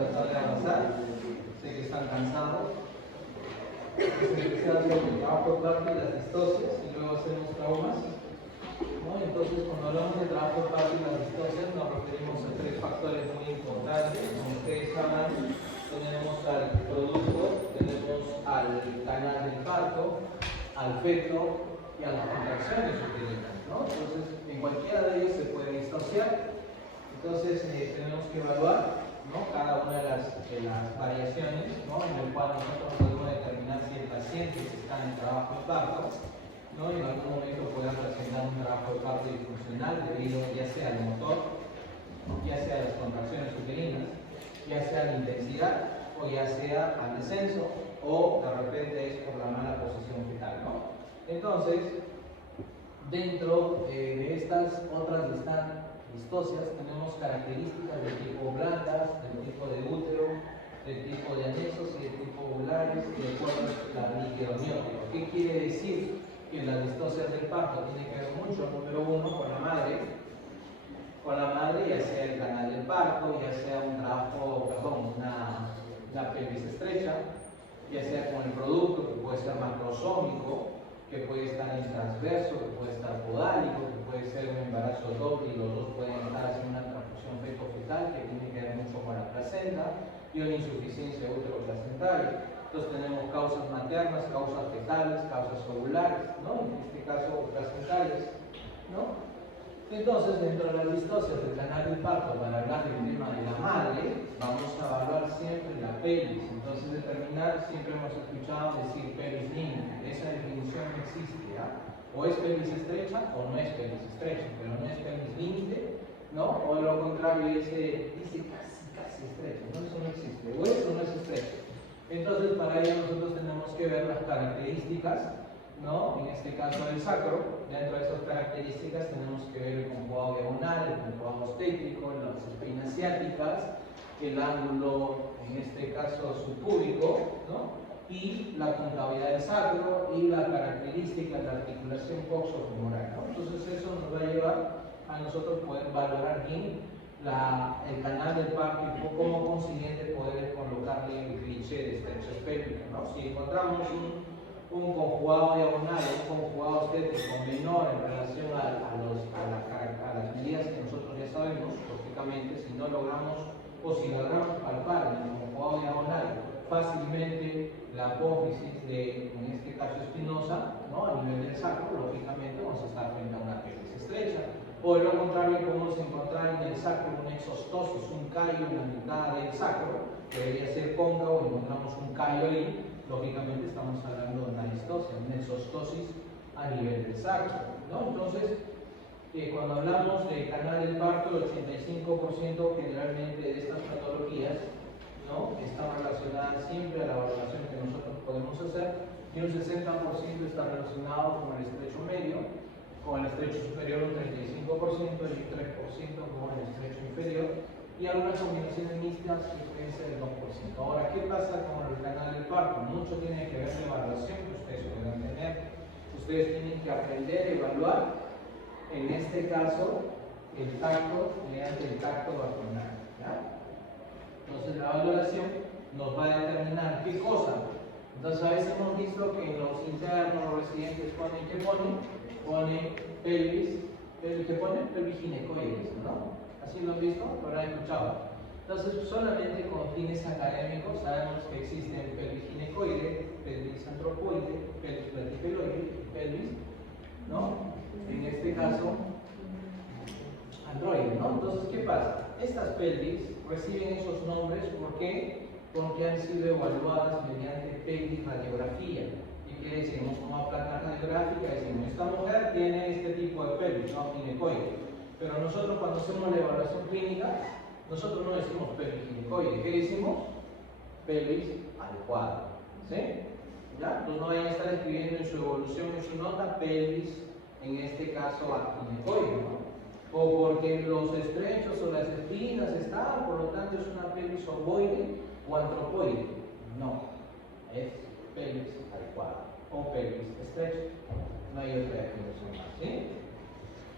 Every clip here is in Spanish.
tratar de avanzar. Sé que están cansados. Especialmente el trabajo de parto y las distocias, y luego hacemos traumas, ¿no? Entonces, cuando hablamos de trabajo de parto y las distocias, nos referimos a tres factores muy importantes. Como ustedes saben, tenemos al producto, tenemos al canal del parto, al feto y a las contracciones uterinas, ¿no? Entonces, en cualquiera de ellos se puede distorsionar. Entonces, tenemos que evaluar, ¿no?, cada una de las variaciones, ¿no?, en el cual nosotros podemos determinar si el paciente está en trabajo de parto, ¿no?, y en algún momento pueda presentar un trabajo de parto disfuncional debido ya sea al motor, ya sea a las contracciones uterinas, ya sea a la intensidad o ya sea al descenso, o de repente es por la mala posición fetal, ¿no? Entonces, dentro de estas otras distocias tenemos características de tipo blandas, del tipo de útero, del tipo de anexos y del tipo ovulares, y de acuerdo a la líquido amniótico. ¿Qué quiere decir? Que las distocias del parto tienen que ver mucho, número uno, con la madre, ya sea el canal del parto, ya sea una pelvis estrecha, ya sea con el producto, que puede ser macrosómico, que puede estar en transverso, que puede estar podálico, que puede ser un embarazo doble y los dos pueden estar haciendo una transfusión feto-fetal que tiene que ver mucho con la placenta, y una insuficiencia útero-placentaria. Entonces tenemos causas maternas, causas fetales, causas ovulares, ¿no?, en este caso placentarias, ¿no? Entonces, dentro de las distocias del canal del parto, para hablar del tema de la madre, vamos a evaluar siempre la pelvis. Entonces, determinar, siempre hemos escuchado decir pelvis límite. Esa definición no existe, ¿ya? O es pelvis estrecha o no es pelvis estrecha, pero no es pelvis límite, ¿no? O lo contrario, dice casi estrecha, ¿no? Eso no existe. O eso no es estrecho. Entonces, para ello nosotros tenemos que ver las características, ¿no?, en este caso del sacro. Dentro de esas características tenemos que ver el conjugado diagonal, el conjugado obstétrico, las espinas ciáticas, el ángulo, en este caso subpúbico, ¿no?, y la concavidad del sacro y la característica de la articulación coxofemoral, ¿no? Entonces eso nos va a llevar a nosotros poder valorar bien el canal del parto y como consiguiente poder colocarle el cliché de estrechos pélvicos, ¿no? Si encontramos un conjugado diagonal, un conjugado obstétrico menor en relación a las medidas que nosotros ya sabemos, lógicamente, si no logramos o si logramos palpar en el conjugado diagonal fácilmente la apófisis de, en este caso espinosa, ¿no?, a nivel del sacro, lógicamente vamos a estar frente a una pelvis estrecha. O de lo contrario, podemos encontrar en el sacro un exostosis, un callo en la mitad del sacro, que debería ser cóncavo, encontramos un callo ahí. Lógicamente estamos hablando de una distosia, una exostosis a nivel del sacro, ¿no? Entonces, cuando hablamos de canal del parto, el 85% generalmente de estas patologías, ¿no?, están relacionadas siempre a la valoración que nosotros podemos hacer, y un 60% está relacionado con el estrecho medio, con el estrecho superior un 35% y un 3% con el estrecho inferior, y algunas combinaciones mixtas que pueden ser el 2%. Ahora, ¿qué pasa con el canal del parto? Mucho tiene que ver con la evaluación que ustedes puedan tener. Ustedes tienen que aprender a evaluar, en este caso, el tacto mediante el tacto vaginal, ¿ya? Entonces, la valoración nos va a determinar qué cosa. Entonces, a veces hemos visto que en los internos, los residentes ponen, ¿qué ponen? Ponen pelvis, ¿qué ponen? Pelvis ginecoides, ¿no? ¿Así lo han visto? ¿Lo habrán escuchado? Entonces, solamente con fines académicos sabemos que existen pelvis ginecoide, pelvis antropoide, pelvis platipeloide y pelvis, ¿no?, en este caso, androide, ¿no? Entonces, ¿qué pasa? Estas pelvis reciben esos nombres, ¿por qué? Porque han sido evaluadas mediante pelvis radiografía. ¿Y qué decimos? Como placa radiográfica decimos, esta mujer tiene este tipo de pelvis, ¿no?, ginecoide. Pero nosotros cuando hacemos la evaluación clínica, nosotros no decimos pelvis ginecoide. ¿Qué decimos? Pelvis adecuada, ¿sí? ¿Ya? Entonces no vayan a estar escribiendo en su evolución, en su nota, pelvis, en este caso ginecoide, ¿no? O porque los estrechos o las espinas están, por lo tanto es una pelvis ovoide o antropoide. No, es pelvis adecuada o pelvis estrecha. No hay otra definición más, ¿sí?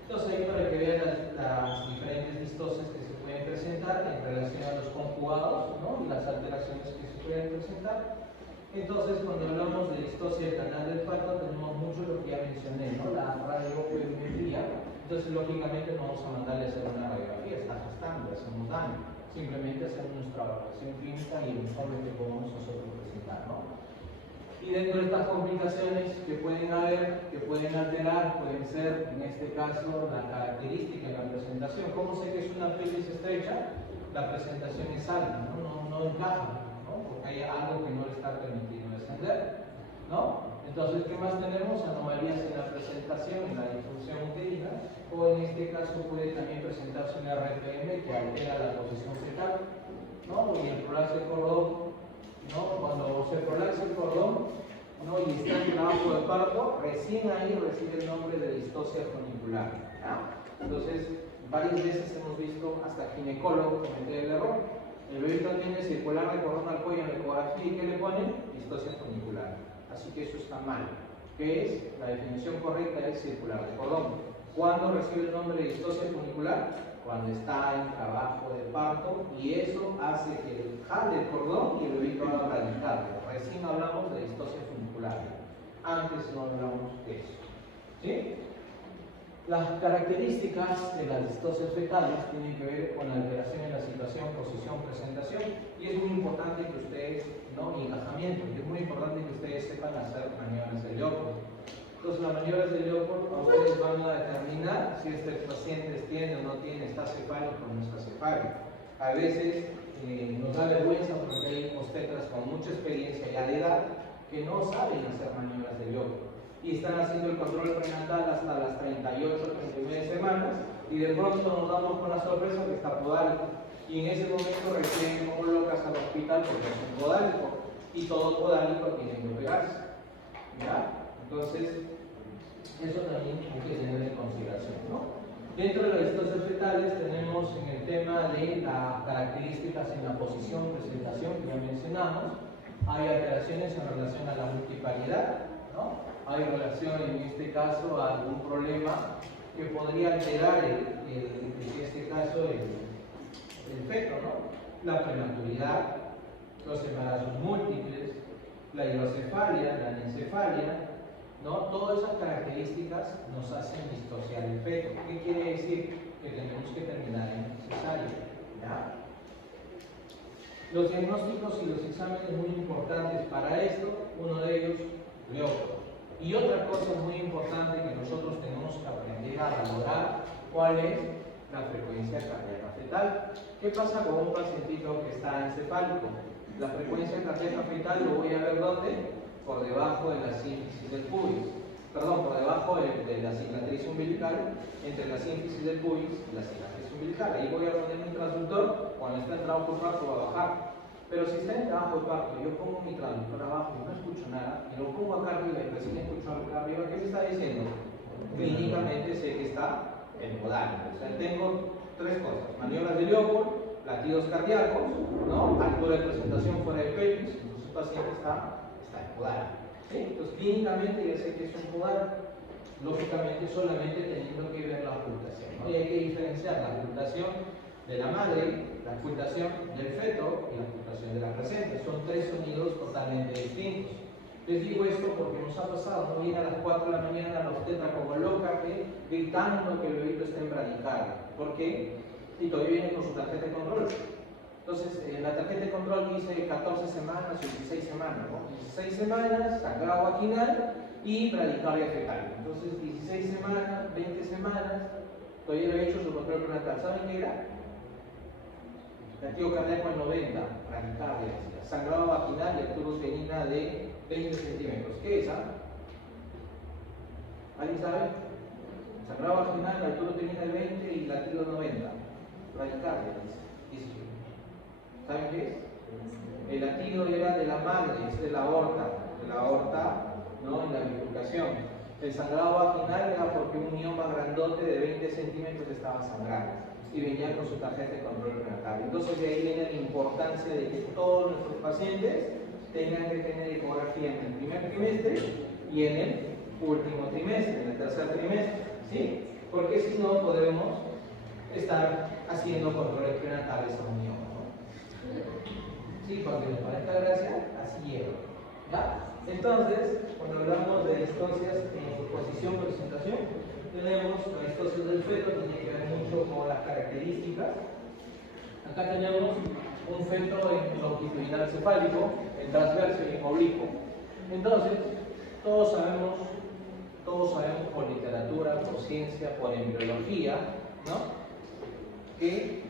Entonces, ahí para que vean las diferentes distocias que se pueden presentar en relación a los conjugados, ¿no? Y las alteraciones que se pueden presentar. Entonces, cuando hablamos de distosia del canal del parto, tenemos mucho lo que ya mencioné, ¿no? La radiometría. Entonces, lógicamente, no vamos a mandarle a hacer una radiografía, está gestando, le hacemos daño. Simplemente hacemos nuestra evaluación clínica y el informe que podemos nosotros presentar, ¿no? Y dentro de estas complicaciones que pueden haber, que pueden alterar, pueden ser, en este caso, la característica de la presentación. ¿Cómo sé que es una pelvis estrecha? La presentación es alta, no encaja, ¿no? Porque hay algo que no le está permitiendo descender, ¿no? Entonces, ¿qué más tenemos? Anomalías en la presentación, en la disfunción uterina, o en este caso puede también presentarse una RPM que altera la posición fetal, ¿no? Y el prolapso del cordón, ¿no? Cuando se prolaxa el cordón, ¿no? Y está en trabajo de parto, recién ahí recibe el nombre de distosia funicular, ¿no? Entonces, varias veces hemos visto hasta ginecólogos cometer el error. El bebito tiene circular de cordón al cuello en la ecografía y ¿qué le ponen? Distosia funicular. Así que eso está mal. ¿Qué es? La definición correcta es circular de cordón. ¿Cuándo recibe el nombre de distosia funicular? Cuando está en trabajo de parto y eso hace que jale el cordón y el bebito haga bradicardia. Recién hablamos de distosia funicular. Antes no hablamos de eso. ¿Sí? Las características de las distocias fetales tienen que ver con la alteración en la situación, posición, presentación, y es muy importante que ustedes, ¿no? Y encajamiento, y es muy importante que ustedes sepan hacer maniobras de Leopold. Entonces, las maniobras de Leopold, ustedes van a determinar si este paciente tiene o no tiene, está cefálico o no está cefálico. A veces nos da vergüenza porque hay obstetras con mucha experiencia ya de edad que no saben hacer maniobras de Leopold. Y están haciendo el control prenatal hasta las 38, 39 semanas y de pronto nos damos con la sorpresa que está podálico y en ese momento reciben como locas al hospital porque es un podálico y todo podálico tiene que operarse, ¿ya? Entonces eso también hay que tener en consideración, ¿no? Dentro de las distocias fetales tenemos en el tema de las características en la posición, presentación que ya mencionamos. Hay alteraciones en relación a la multiparidad, ¿no? Hay relación en este caso a algún problema que podría alterar en este caso el feto, ¿no? La prematuridad, los embarazos múltiples, la hidrocefalia, la anencefalia, ¿no? Todas esas características nos hacen distorsionar el feto. ¿Qué quiere decir? Que tenemos que terminar en cesárea, ¿ya? Los diagnósticos y los exámenes muy importantes para esto, uno de ellos, Leopold. Y otra cosa muy importante que nosotros tenemos que aprender a valorar, ¿cuál es? La frecuencia cardíaca fetal. ¿Qué pasa con un pacientito que está encefálico? La frecuencia cardíaca fetal lo voy a ver ¿dónde? Por debajo de la sínfisis del pubis. Perdón, por debajo de la cicatriz umbilical, entre la sínfisis del pubis y la cicatriz umbilical. Ahí voy a poner mi transductor, cuando está en trabajo de parto va a bajar. Pero si está en trabajo de parto, yo pongo mi traductor abajo y no escucho nada, y lo pongo acá arriba y recién escucho acá arriba, ¿qué me está diciendo? Clínicamente sé que está en podálico. O sea, tengo tres cosas: maniobras de Leopold, latidos cardíacos, ¿no? Altura de presentación fuera de pelvis, entonces el paciente está en podálico. ¿Sí? Entonces, clínicamente ya sé que es un podálico. Lógicamente, solamente teniendo que ver la ocultación, ¿no? Y hay que diferenciar la ocultación de la madre, la ocultación del feto y la ocultación de la placenta. Son tres sonidos totalmente distintos. Les digo esto porque nos ha pasado, no viene a las 4 de la mañana la obstetra como loca, gritando que el bebito está en bradicardia. ¿Por qué? Y todavía viene con su tarjeta de control. Entonces, la tarjeta de control dice 14 semanas o 16 semanas, ¿no? 16 semanas, sangrado vaginal y bradicardia fetal. Entonces, 16 semanas, 20 semanas, todavía no he hecho su control prenatal. ¿Saben qué era? Latido cardíaco en 90, bradicardia, sangrado vaginal y arturo uterina de 20 centímetros. ¿Qué es? ¿Alguien sabe? Sangrado vaginal, arturo uterina de 20 y latido 90. Bradicardia, dice. ¿Saben qué es? El latido era de la madre, es de la aorta, ¿no? En la bifurcación. El sangrado vaginal era porque un mioma grandote de 20 centímetros estaba sangrando y venía con su tarjeta de control prenatal. Entonces de ahí viene la importancia de que todos nuestros pacientes tengan que tener ecografía en el primer trimestre y en el último trimestre, en el tercer trimestre, ¿sí? Porque si no podemos estar haciendo controles prenatales a un mioma, ¿no? Sí, porque les parezca gracia, así es. ¿Ya? Entonces, cuando hablamos de distonsias en posición, presentación, tenemos la distosia del feto, tiene que ver mucho con las características. Acá tenemos un feto en longitudinal cefálico, en transverso y en oblicuo. Entonces, todos sabemos por literatura, por ciencia, por embriología, ¿no?, que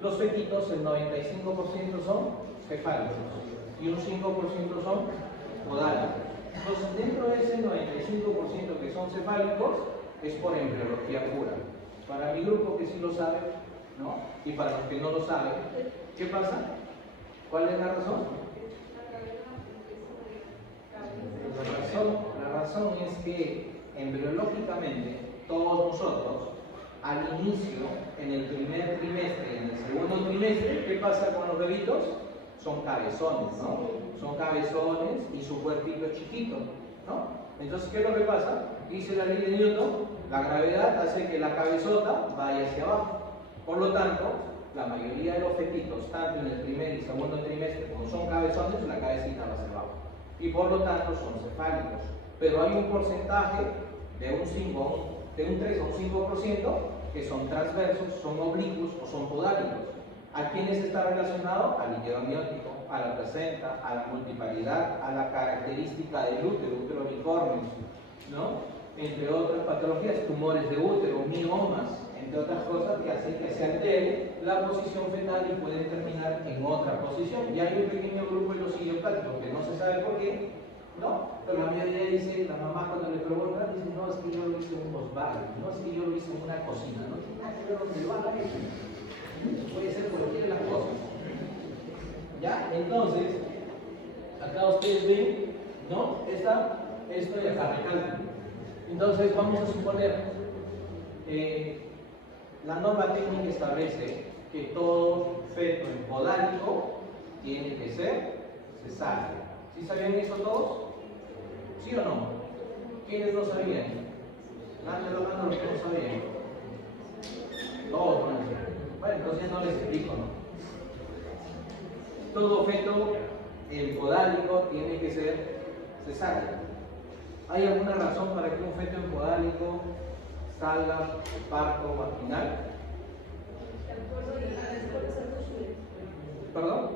los fetitos, el 95% son cefálicos y un 5% son podálicos. Entonces, dentro de ese 95% que son cefálicos, es por embriología pura. Para mi grupo que sí lo sabe, ¿no?, y para los que no lo saben, ¿qué pasa? ¿Cuál es la razón? La razón es que embriológicamente todos nosotros, al inicio, en el primer trimestre y en el segundo trimestre, ¿qué pasa con los bebitos? Son cabezones, ¿no? Son cabezones y su cuerpito es chiquito, ¿no? Entonces, ¿qué es lo que pasa? Dice la ley de Newton, la gravedad hace que la cabezota vaya hacia abajo. Por lo tanto, la mayoría de los fetitos, tanto en el primer y segundo trimestre, como son cabezones, la cabecita va hacia abajo. Y por lo tanto son cefálicos. Pero hay un porcentaje de un 3 o un 5% que son transversos, son oblicuos o son podálicos. ¿A quiénes está relacionado? Al líquido amniótico, a la placenta, a la multiparidad, a la característica del útero uniforme, ¿no?, entre otras patologías, tumores de útero, miomas, entre otras cosas que hacen que se altere la posición fetal y pueden terminar en otra posición. Y hay un pequeño grupo de los idiopáticos que no se sabe por qué, ¿no? Pero la mayoría dice, la mamá cuando le preguntan, dice, no, es que yo lo hice en un Volkswagen, no, es que yo lo hice en una cocina, no tiene nada que ver donde lo haga eso. Puede ser cualquiera de las cosas. ¿Ya? Entonces, acá ustedes ven, ¿no? Esto de acá, recalco. Entonces, vamos a suponer, la norma técnica establece que todo feto podálico tiene que ser cesáreo. ¿Sí sabían eso todos? ¿Sí o no? ¿Quiénes no sabían? Levanten la mano los que no sabían. Todos no sabían. Bueno, entonces no les explico, ¿no? Todo feto podálico tiene que ser cesáreo. ¿Hay alguna razón para que un feto podálico salga de parto vaginal? ¿Perdón?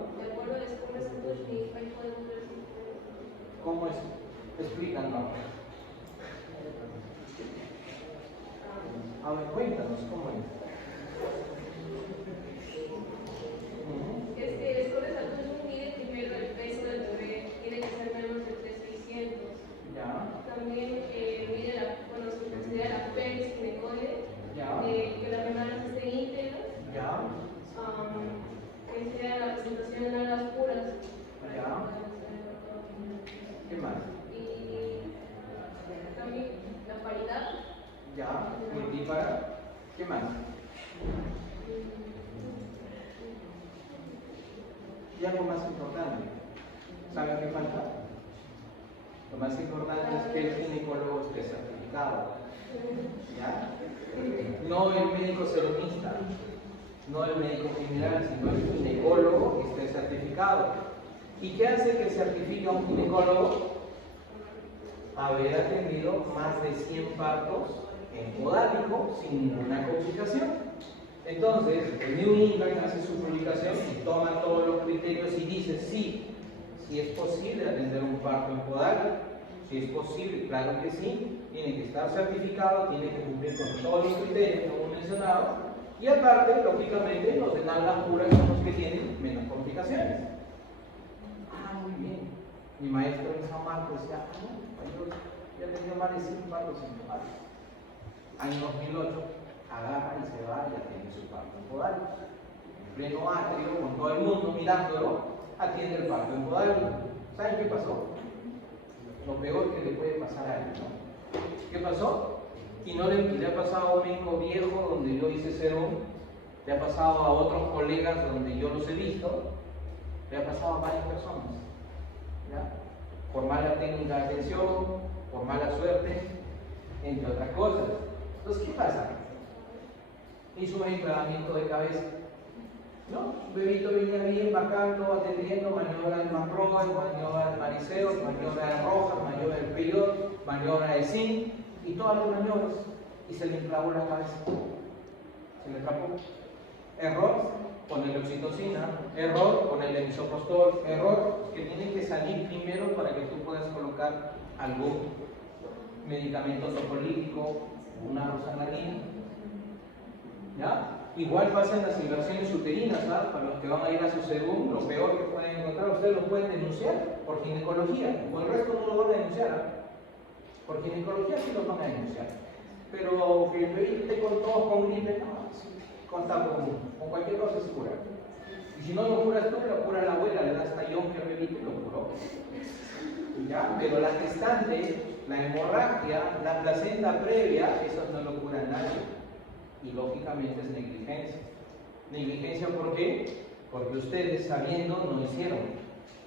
¿Cómo es? Explícanos. A ver, cuéntanos, ¿cómo es? Es que esto de salud mide primero el peso del bebé, tiene que ser menos de 3,600. Ya. También mide se considera la pelvis ginecoide, Ya. que las membranas estén íntegras. Ya. Que sea la presentación de nalgas puras. Ya. ¿Qué más? Y también la paridad. Ya. Multípara. ¿Qué más? Y algo más importante. ¿Saben qué falta? Lo más importante es que el ginecólogo esté certificado. ¿Ya? No el médico seronista, no el médico general, sino el ginecólogo que esté certificado. ¿Y qué hace que certifique a un ginecólogo? Haber atendido más de 100 partos en podálico sin ninguna complicación. Entonces, el New England hace su publicación y toma todos los criterios y dice sí es posible atender un parto en podálico, si es posible, claro que sí, tiene que estar certificado, tiene que cumplir con todos los criterios como mencionado, y aparte, lógicamente, los de nalgas puras son los que tienen menos complicaciones. Muy bien. Mi maestro en San Marcos decía, yo ya tenía más de 100 partos en podálico. Año 2008, agarra y se va y atiende su parto en podálico. En pleno atrio, con todo el mundo mirándolo, atiende el parto en podálico. ¿Saben qué pasó? Lo peor que le puede pasar a alguien, ¿no? ¿Qué pasó? Y no le ha pasado a un médico viejo donde yo hice serón, le ha pasado a otros colegas donde yo los he visto, le ha pasado a varias personas, ¿ya? Por mala técnica de atención, por mala suerte, entre otras cosas. Entonces, ¿qué pasa? Hizo un enclavamiento de cabeza. ¿no? Un bebito venía bien, bacán, todo atendiendo, maniobra de macroas, maniobra de mariceos, maniobra de rojas, maniobra del periodo, maniobra de zinc, y todas las maniobras, y se le enclavó la cabeza. Se le atrapó. Error, ponerle oxitocina. Error, ponerle misoprostol. Error, que tiene que salir primero para que tú puedas colocar algún medicamento socolítico, una rosanarina. ¿Ya? Igual pasa en las inversiones uterinas, ¿sabes? Para los que van a ir a su según, lo peor que pueden encontrar, ustedes lo pueden denunciar por ginecología, o el resto no lo van a denunciar, ¿eh? Por ginecología sí lo van a denunciar. Pero que el bebé esté con todos con gripe, no, contar con cualquier cosa se cura. Y si no lo curas tú, lo cura la abuela, le das tallón que el bebé lo curó. ¿Ya? Pero la gestante, la hemorragia, la placenta previa, eso no lo cura nadie. Y lógicamente es negligencia. ¿Negligencia por qué? Porque ustedes sabiendo no hicieron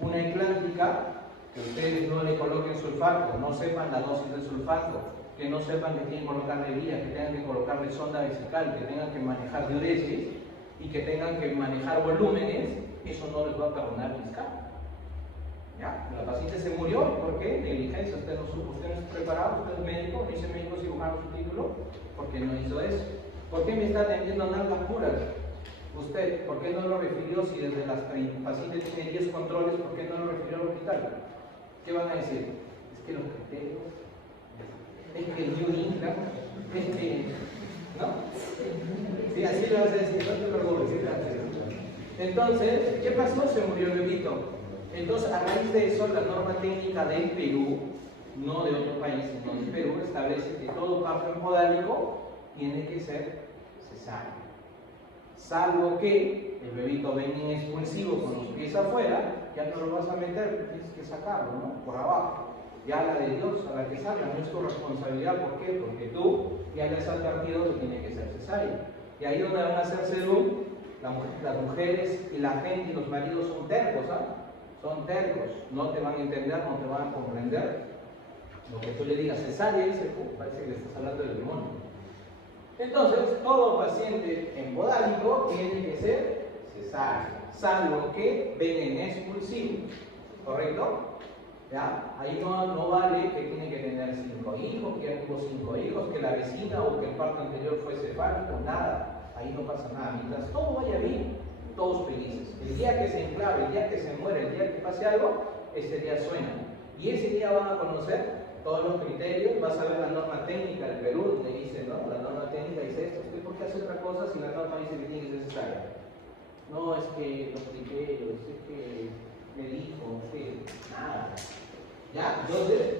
una eclántica, que ustedes no le coloquen sulfato, no sepan la dosis de sulfato, que no sepan que tienen que colocarle vía, que tengan que colocarle sonda vesical, que tengan que manejar diuresis y que tengan que manejar volúmenes, eso no les va a perdonar fiscal. ¿Ya? La paciente se murió, ¿por qué? Negligencia, usted no supo, usted no es preparado, usted es médico, dice médico cirujano su título, porque no hizo eso. ¿Por qué me está atendiendo nalgas puras? Usted, ¿por qué no lo refirió si desde las pacientes tiene 10 controles, ¿por qué no lo refirió al hospital? ¿Qué van a decir? Es que los criterios, es que el New England, es que, ¿no? Sí, así lo vas a decir, no te preocupes, sí, entonces, ¿qué pasó? Se murió el bebito. Entonces, a raíz de eso, la norma técnica del Perú, no de otro país, sino del Perú, establece que todo parto empodálico tiene que ser cesárea. Salvo que el bebito venga en expulsivo con los pies afuera, ya no lo vas a meter, tienes que sacarlo, ¿no? Por abajo. Ya la de Dios, a la que salga, no es tu responsabilidad. ¿Por qué? Porque tú ya le has advertido que tiene que ser cesárea. Y ahí donde van a hacer sedum, las mujeres y la gente y los maridos son tercos, ¿ah? Son tercos, no te van a entender, no te van a comprender. Lo que tú le digas cesárea, dice, parece que le estás hablando del demonio. Entonces, todo paciente empodálico tiene que ser cesárea, salvo que venga en expulsivo, ¿correcto? ¿Ya? Ahí no vale que tiene que tener 5 hijos, que ya tuvo 5 hijos, que la vecina o que el parto anterior fue cefálico, nada. Ahí no pasa nada. Mientras todo vaya bien, todos felices. El día que se enclave, el día que se muere, el día que pase algo, ese día suena. Y ese día van a conocer todos los criterios, vas a ver la norma técnica del Perú, donde dice, ¿no? La norma técnica dice esto, ¿usted por qué hace otra cosa si la norma dice que tiene que ser cesárea? No, es que los criterios, es que me dijo, que nada. ¿Ya? Entonces,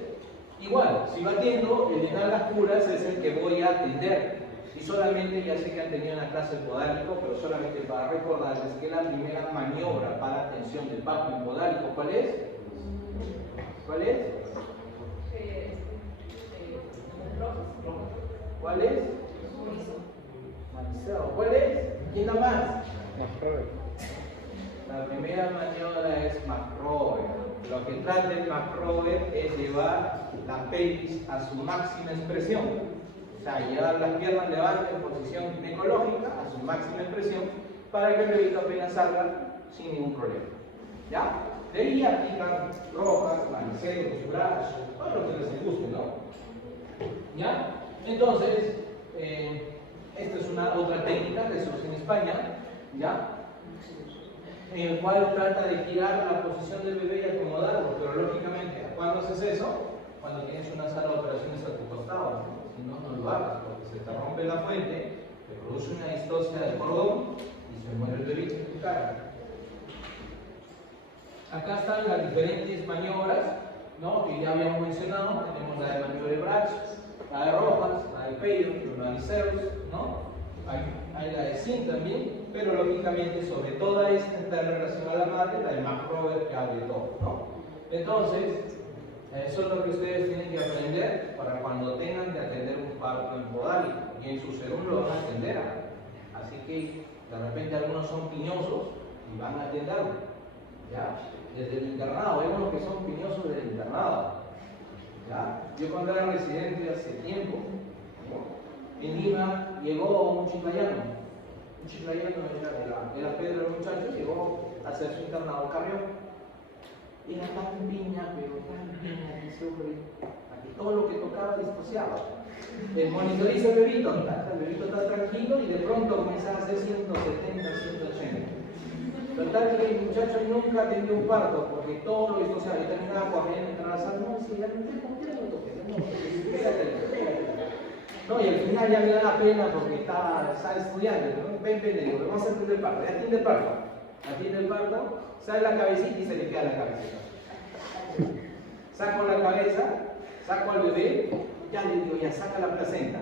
igual, si lo atiendo, el de nalgas puras es el que voy a atender. Y solamente, ya sé que han tenido una clase de podálico, pero solamente para recordarles que la primera maniobra para atención del parto en podálico, ¿cuál es? ¿Cuál es? ¿Cuál es? Mariceo. ¿Cuál es? ¿Quién da más? La primera maniobra es Macrover. Lo que trata el Macrover es llevar la pelvis a su máxima expresión. O sea, llevar las piernas levantadas en posición ginecológica a su máxima expresión para que el bebito apenas salga sin ningún problema. ¿Ya? De ahí aplican rojas, maniceros, brazos, todo lo que les guste, ¿no? ¿Ya? Entonces, esta es una otra técnica que se usa en España, ¿ya? En el cual trata de girar la posición del bebé y acomodarlo, pero lógicamente, ¿cuándo haces eso? Cuando tienes una sala de operaciones a tu costado, ¿no? Si no, no lo hagas, porque se te rompe la fuente, te produce una distosia del cordón y se muere el bebé en tu cara. Acá están las diferentes maniobras, ¿no? Que ya habíamos mencionado. Tenemos la de maniobra de brazos, la de rojas, la de peyo, los maniceros, ¿no? Hay la de zinc también, pero lógicamente sobre toda esta está relacionada a la madre, la de Macrover que abre todo, ¿no? Entonces, eso es lo que ustedes tienen que aprender para cuando tengan que atender un parto empodálico, y en su segundo lo van a atender. Así que de repente algunos son piñosos y van a atenderlo. ¿Ya? Desde el internado, hay unos que son piñosos desde el internado. ¿Ya? Yo cuando era residente hace tiempo, en Lima llegó un chiclayano, un chiclayano era Pedro el muchacho, llegó a hacer su internado al Carrión. Era tan piña, pero tan piña ese hombre, que todo lo que tocaba distorsionaba. El monitoriza el bebito está tranquilo y de pronto comenzaba a hacer 170, 180. Total que el muchacho nunca ha tenido un parto, porque todo lo distorsionaba. Yo terminaba corriendo, entraba a la sala, no, si ya ¿por qué no lo toques? No, y al final ya me da pena porque está estudiando, ¿no? Ven, le digo, vamos a atender el parto, atiende el parto, sale la cabecita y se le queda la cabecita. Saco la cabeza, saco al bebé, ya le digo, ya saca la placenta.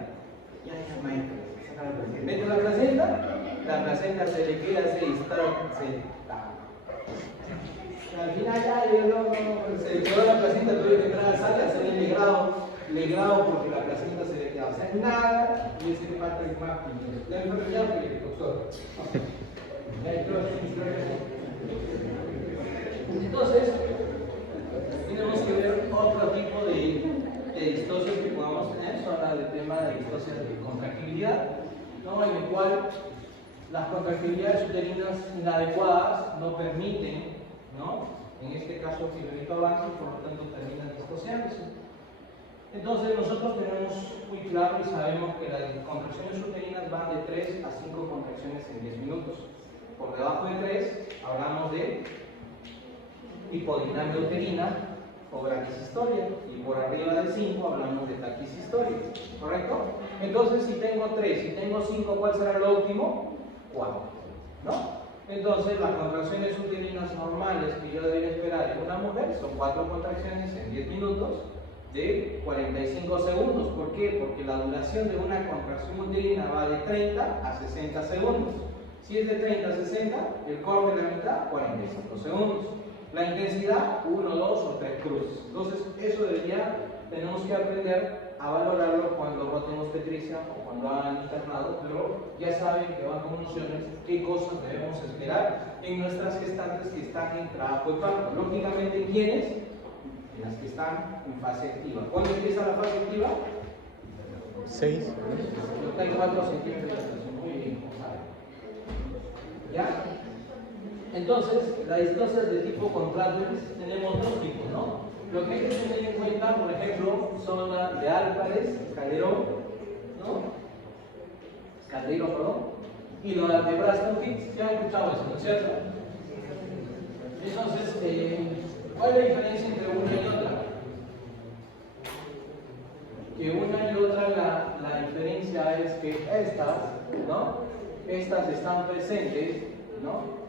Ya maestro, saca la placenta. Mete la placenta se le queda así, al final ya se le quedó la placenta, tuve que entrar a la sala, hacer el legrado porque la placenta se le quedaba. O sea, nada, y ese falta el más la enfermedad que el doctor. Entonces, tenemos que ver otro tipo de distocias que podamos tener, son las del tema de distocias de contractilidad, ¿no? En el cual las contractilidades uterinas inadecuadas no permiten, ¿no? En este caso, que el bebito avance, por lo tanto terminan distociándose. Entonces, nosotros tenemos muy claro y sabemos que las contracciones uterinas van de 3 a 5 contracciones en 10 minutos. Por debajo de 3 hablamos de hipodinamia uterina o bradisistolia, y por arriba de 5 hablamos de taquisistolia, ¿correcto? Entonces, si tengo 3, si tengo 5, ¿cuál será lo óptimo? 4, ¿no? Entonces, las contracciones uterinas normales que yo debería esperar en una mujer son 4 contracciones en 10 minutos de 45 segundos. ¿Por qué? Porque la duración de una contracción uterina va de 30 a 60 segundos. Si es de 30 a 60, el corte de la mitad, 45 segundos. La intensidad, 1, 2 o 3 cruces. Entonces, eso tenemos que aprender a valorarlo cuando roten obstetricia o cuando hagan internado, pero ya saben que van con nociones qué cosas debemos esperar en nuestras gestantes que están en trabajo de parto. Lógicamente, ¿quiénes? En las que están en fase activa. ¿Cuándo empieza la fase activa? 6. 34 centímetros. Muy bien, ¿ya? Entonces, las distocias de tipo contráctil tenemos dos tipos, ¿no? Lo que hay que tener en cuenta, por ejemplo, son las de Álvarez, Calderón, ¿no? Calderón, perdón, y las de Braxton Hicks. Ya han escuchado eso, ¿no es cierto? Entonces, ¿cuál es la diferencia entre una y otra? Que una y otra, la diferencia es que estas, ¿no? Estas están presentes, ¿no?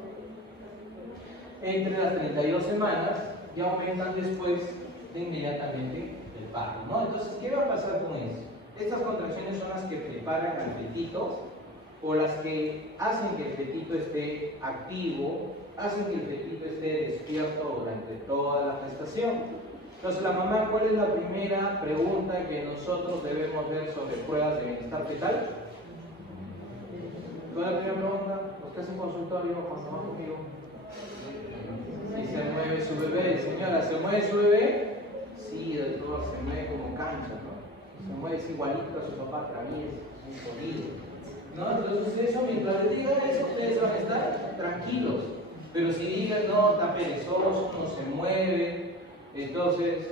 Entre las 32 semanas y aumentan después de inmediatamente el parto, ¿no? Entonces, ¿qué va a pasar con eso? Estas contracciones son las que preparan al fetito o las que hacen que el fetito esté activo, hacen que el fetito esté despierto durante toda la gestación. Entonces, la mamá, ¿cuál es la primera pregunta que nosotros debemos ver sobre pruebas de bienestar fetal? ¿Cuál es la primera pregunta? Los que hacen consultorio, cuando van conmigo. Si se mueve su bebé, señora, ¿se mueve su bebé? Sí, del todo se mueve como cancha, ¿no? Se mueve igualito a su papá, travieso, muy jodido, ¿no? Entonces, eso, mientras le digan eso, ustedes van a estar tranquilos. Pero si digan, no, está perezoso, no se mueve, entonces,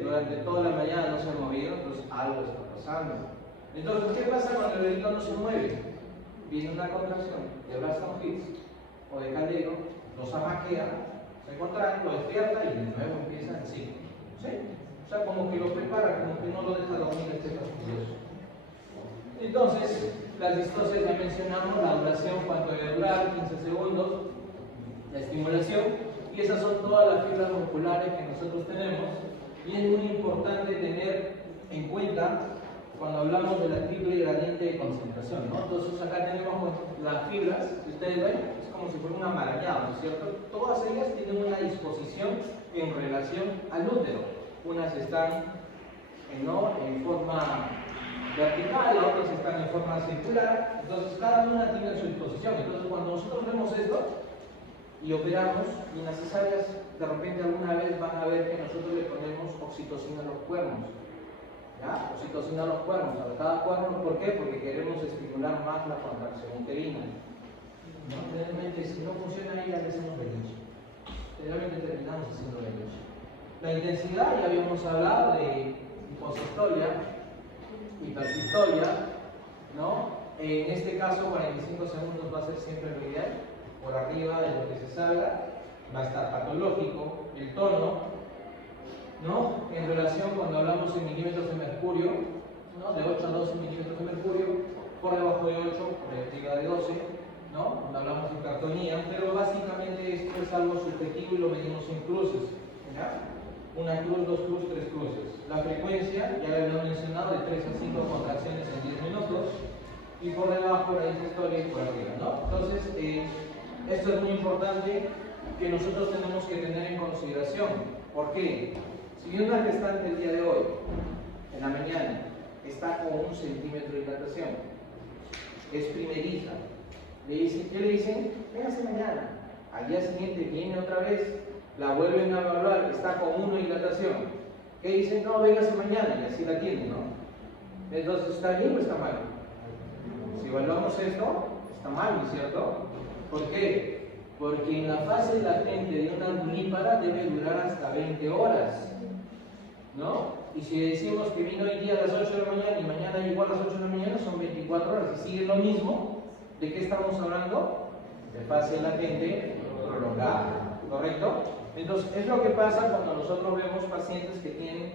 durante toda la mañana no se ha movido, entonces algo está pasando. Entonces, ¿qué pasa cuando el bebito no se mueve? Viene una contracción de Braxton Hicks o de Calderón, los amaquea, se contrae, lo despierta y de nuevo empieza el ciclo. ¿Sí? O sea, como que lo prepara, como que no lo deja dormir este fastidioso. Entonces, las distocias ya mencionamos, la duración, cuánto debe durar, 15 segundos, la estimulación, y esas son todas las fibras musculares que nosotros tenemos, y es muy importante tener en cuenta cuando hablamos de la triple gradiente de concentración, ¿no? Entonces acá tenemos las fibras, si ustedes ven, es como si fuera un amarañado, ¿no es cierto? Todas ellas tienen una disposición en relación al útero. Unas están en forma vertical, otras están en forma circular, entonces cada una tiene su disposición. Entonces cuando nosotros vemos esto y operamos, y en las cesáreas de repente alguna vez van a ver que nosotros le ponemos oxitocina a los cuernos. ¿Ya? Oxitocina a los cuernos, a cada cuerno, ¿por qué? Porque queremos estimular más la contracción uterina. ¿No? Generalmente, si no funciona ahí, a veces nos reduce. Generalmente terminamos haciendo reduce. La intensidad, ya habíamos hablado de hiposistolia, hipersistolia, ¿no? En este caso, 45 segundos va a ser siempre lo ideal, por arriba de lo que se salga, va a estar patológico, el tono, ¿no? En relación cuando hablamos en milímetros de mercurio, ¿no? De 8 a 12 milímetros de mercurio, por debajo de 8, por arriba de 12, ¿no? Cuando hablamos de hipertonía, pero básicamente esto es algo subjetivo y lo medimos en cruces, ¿ya? Una cruz, dos cruces, tres cruces. La frecuencia, ya lo había mencionado, de 3 a 5 contracciones en 10 minutos, y por debajo la diastolia y por arriba, ¿no? Entonces, esto es muy importante que nosotros tenemos que tener en consideración. ¿Por qué? Si una gestante el día de hoy, en la mañana, está con 1 centímetro de dilatación, es primeriza, ¿qué le dicen? Véngase mañana. Al día siguiente viene otra vez, la vuelven a evaluar, está con 1 de dilatación. ¿Qué dicen? No, véngase mañana, y así la tienen, ¿no? Entonces, ¿está bien o está mal? Si evaluamos esto, está mal, ¿no es cierto? ¿Por qué? Porque en la fase latente de una nulípara debe durar hasta 20 horas, ¿no? Y si decimos que vino hoy día a las 8 de la mañana y mañana llegó a las 8 de la mañana, son 24 horas y sigue lo mismo, ¿de qué estamos hablando? De fase latente prolongada, ¿correcto? Entonces, es lo que pasa cuando nosotros vemos pacientes que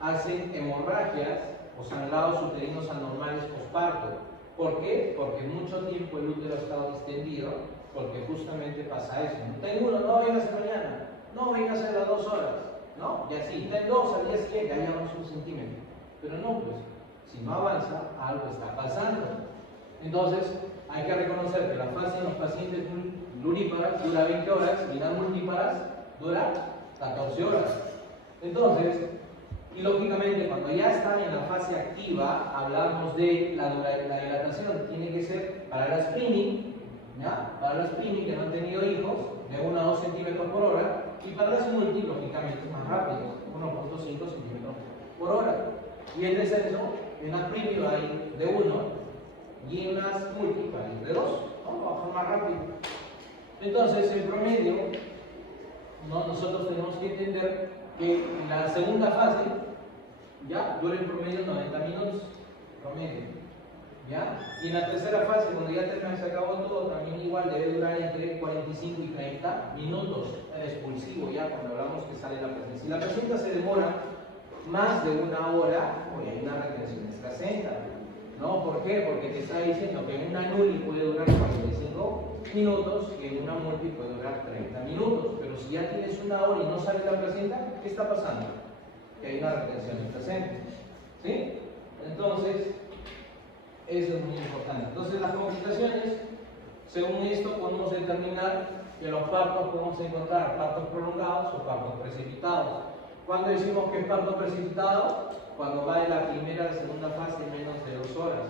hacen hemorragias o sangrados uterinos anormales posparto. ¿Por qué? Porque mucho tiempo el útero ha estado distendido, porque justamente pasa eso. Tengo uno, no vengas mañana, no vengas a las 2 horas, ¿no? Y así, ten 2 al día siguiente, ahí vamos 1 centímetro. Pero no, pues, si no avanza, algo está pasando. Entonces, hay que reconocer que la fase en los pacientes luríparas dura 20 horas y las multíparas dura 14 horas. Entonces, y lógicamente, cuando ya están en la fase activa, hablamos de la dilatación. Tiene que ser para las PRIMI, ¿ya? Para las PRIMI que no han tenido hijos, de 1 a 2 centímetros por hora, y para las multi, lógicamente, es más rápido, 1.5 centímetros por hora. Y el descenso, en las PRIMI va a ir de 1, y en las multi va a ir de 2, ¿no? Va a bajar más rápido. Entonces, en promedio, ¿no? Nosotros tenemos que entender que la segunda fase ya dura en promedio 90 minutos, promedio, ¿ya? Y en la tercera fase, cuando ya se acabó todo, también igual debe durar entre 45 y 30 minutos, el expulsivo, ya cuando hablamos que sale la placenta. Si la placenta se demora más de 1 hora, pues hay una retención de placenta, ¿no? ¿Por qué? Porque te está diciendo que en una nulli puede durar 45 minutos y en una multi puede durar 30 minutos. Pero si ya tienes 1 hora y no sale la placenta, ¿qué está pasando? Que hay una retención de placenta, ¿sí? Entonces, eso es muy importante. Entonces, las complicaciones, según esto, podemos determinar que en los partos podemos encontrar partos prolongados o partos precipitados. ¿Cuándo decimos que es parto precipitado? Cuando va de la primera a la segunda fase en menos de 2 horas.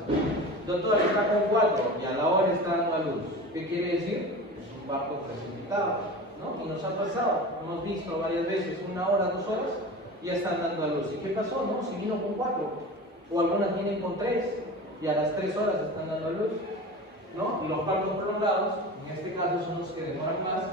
Doctor, está con 4 y a la hora está dando a luz. ¿Qué quiere decir? Es un parto precipitado, ¿no? Y nos ha pasado, hemos visto varias veces, 1 hora, 2 horas, y ya están dando a luz. ¿Y qué pasó? No, si vino con 4, o algunas vienen con 3, y a las 3 horas están dando a luz, ¿no? Y los partos prolongados, en este caso, son los que demoran más,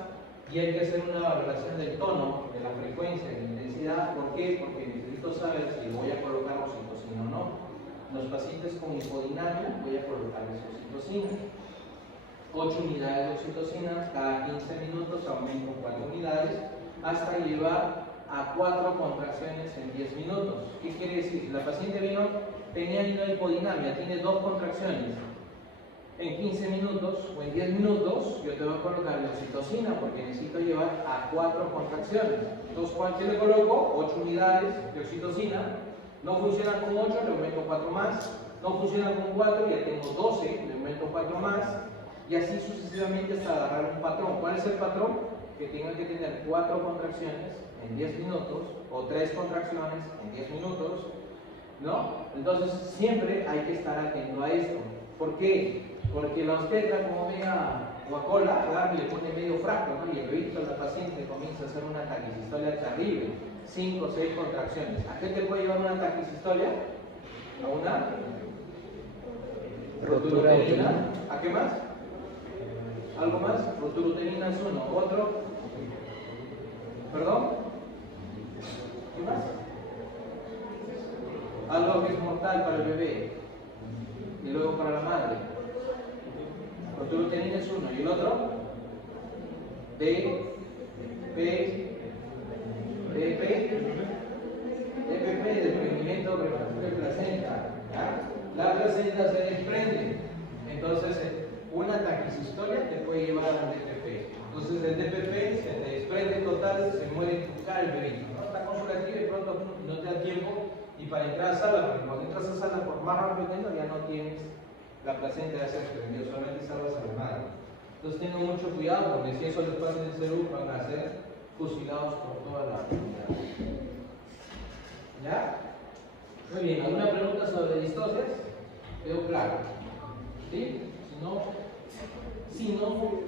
y hay que hacer una valoración del tono, de la frecuencia, de la intensidad. ¿Por qué? Porque necesito saber si voy a colocar oxitocina o no. Los pacientes con hipodinamia voy a colocarles oxitocina. 8 unidades de oxitocina, cada 15 minutos aumento 4 unidades, hasta llevar a 4 contracciones en 10 minutos. ¿Qué quiere decir? Si la paciente tenía una hipodinamia, tiene 2 contracciones en 15 minutos o en 10 minutos, yo te voy a colocar la oxitocina porque necesito llevar a 4 contracciones. Entonces, ¿cuánto le coloco? 8 unidades de oxitocina. No funciona con 8, le aumento 4 más. No funciona con 4, ya tengo 12, le aumento 4 más. Y así sucesivamente hasta agarrar un patrón. ¿Cuál es el patrón? Que tenga que tener 4 contracciones en 10 minutos o 3 contracciones en 10 minutos, ¿no? Entonces, siempre hay que estar atento a esto. ¿Por qué? Porque la obstetra, como ve a Coca-Cola, le pone medio frasco, ¿no? Y el bebito, la paciente, comienza a hacer una taquicistolia terrible. 5 o 6 contracciones. ¿A qué te puede llevar una taquicistolia? A una rotura uterina. ¿A qué más? ¿Algo más? Rotura uterina es uno. ¿Otro? ¿Perdón? ¿Qué más? Algo que es mortal para el bebé y luego para la madre. Rotura uterina es uno. ¿Y el otro? DPP, desprendimiento de placenta. ¿Ya? La placenta se desprende. Entonces, una taquicistolia te puede llevar al DPP. Entonces, el DPP se te desprende total, se muere el bebé. ¿No? Está consultativa y pronto no te da tiempo. Y para entrar a sala, porque cuando entras a sala, por más rápido que entras, ya no tienes la placenta ya se desprendió, solamente salvas a la madre. Entonces, tengan mucho cuidado, porque si eso les pasa en el CERU, van a ser fusilados por toda la comunidad. ¿Ya? Muy bien, ¿alguna pregunta sobre distocias? ¿Quedó claro? ¿Sí? Si no.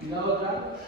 Y la otra.